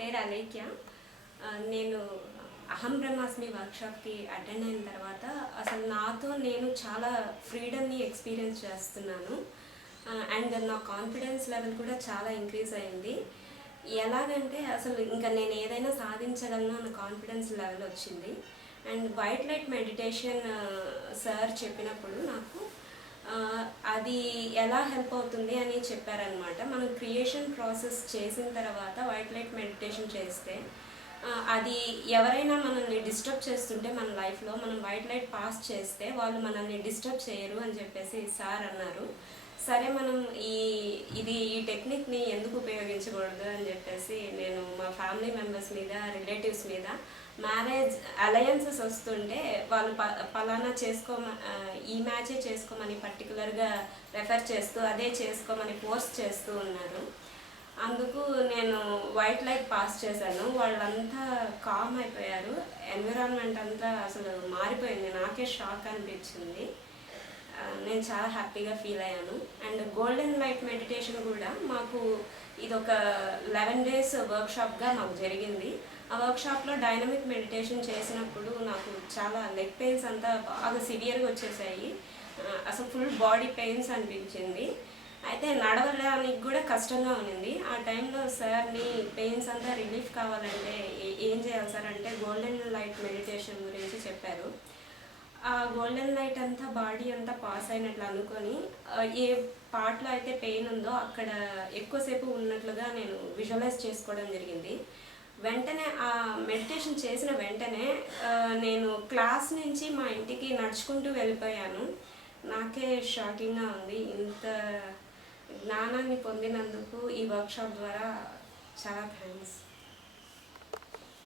పేరు అలేఖ్య. నేను అహం బ్రహ్మాస్మి వర్క్షాప్కి అటెండ్ అయిన తర్వాత అసలు నాతో నేను చాలా ఫ్రీడమ్ని ఎక్స్పీరియన్స్ చేస్తున్నాను. అండ్ నా కాన్ఫిడెన్స్ లెవెల్ కూడా చాలా ఇంక్రీజ్ అయింది. ఎలాగంటే అసలు ఇంకా నేను ఏదైనా సాధించగలను అన్న కాన్ఫిడెన్స్ లెవెల్ వచ్చింది. And white light meditation sir చెప్పినప్పుడు నాకు అది ఎలా హెల్ప్ అవుతుంది అని చెప్పారనమాట. మనం క్రియేషన్ ప్రాసెస్ చేసిన తర్వాత వైట్ లైట్ మెడిటేషన్ చేస్తే అది ఎవరైనా మనల్ని డిస్టర్బ్ చేస్తుంటే మన లైఫ్లో మనం వైట్ లైట్ పాస్ చేస్తే వాళ్ళు మనల్ని డిస్టర్బ్ చేయరు అని చెప్పేసి సార్ అన్నారు. సరే మనం ఈ టెక్నిక్ని ఎందుకు ఉపయోగించకూడదు అని చెప్పేసి నేను మా ఫ్యామిలీ మెంబర్స్ మీద, రిలేటివ్స్ మీద మ్యారేజ్ అలయన్సెస్ వస్తుంటే వాళ్ళు పలానా ఈ మ్యాచే చేసుకోమని పర్టికులర్గా రెఫర్ చేస్తూ అదే చేసుకోమని ఫోర్స్ చేస్తూ ఉన్నారు. అందుకు నేను వైట్ లైట్ పాస్ చేశాను. వాళ్ళంతా కామ్ అయిపోయారు. ఎన్విరాన్మెంట్ అంతా అసలు మారిపోయింది. నాకే షాక్ అనిపించింది. నేను చాలా హ్యాపీగా ఫీల్ అయ్యాను. అండ్ గోల్డెన్ లైట్ మెడిటేషన్ కూడా మాకు ఇది ఒక 11 days వర్క్షాప్గా మాకు జరిగింది. ఆ వర్క్షాప్లో డైనమిక్ మెడిటేషన్ చేసినప్పుడు నాకు చాలా లెగ్ పెయిన్స్ అంతా బాగా సివియర్గా వచ్చేసాయి. అసలు ఫుల్ బాడీ పెయిన్స్ అనిపించింది. అయితే నడవడానికి కూడా కష్టంగా ఉన్నింది. ఆ టైంలో సార్ని పెయిన్స్ అంతా రిలీఫ్ కావాలంటే ఏం చేయాలి సార్ అంటే గోల్డెన్ లైట్ మెడిటేషన్ గురించి చెప్పారు. ఆ గోల్డెన్ లైట్ అంతా బాడీ అంతా పాస్ అయినట్లు అనుకొని ఏ పార్ట్లో అయితే పెయిన్ ఉందో అక్కడ ఎక్కువసేపు ఉన్నట్లుగా నేను విజువలైజ్ చేసుకోవడం జరిగింది. వెంటనే ఆ మెడిటేషన్ చేసిన వెంటనే నేను క్లాస్ నుంచి మా ఇంటికి నడుచుకుంటూ వెళ్ళిపోయాను. నాకే షాకింగ్గా ఉంది. ఇంత జ్ఞానాన్ని పొందినందుకు ఈ వర్క్షాప్ ద్వారా చాలా థ్యాంక్స్.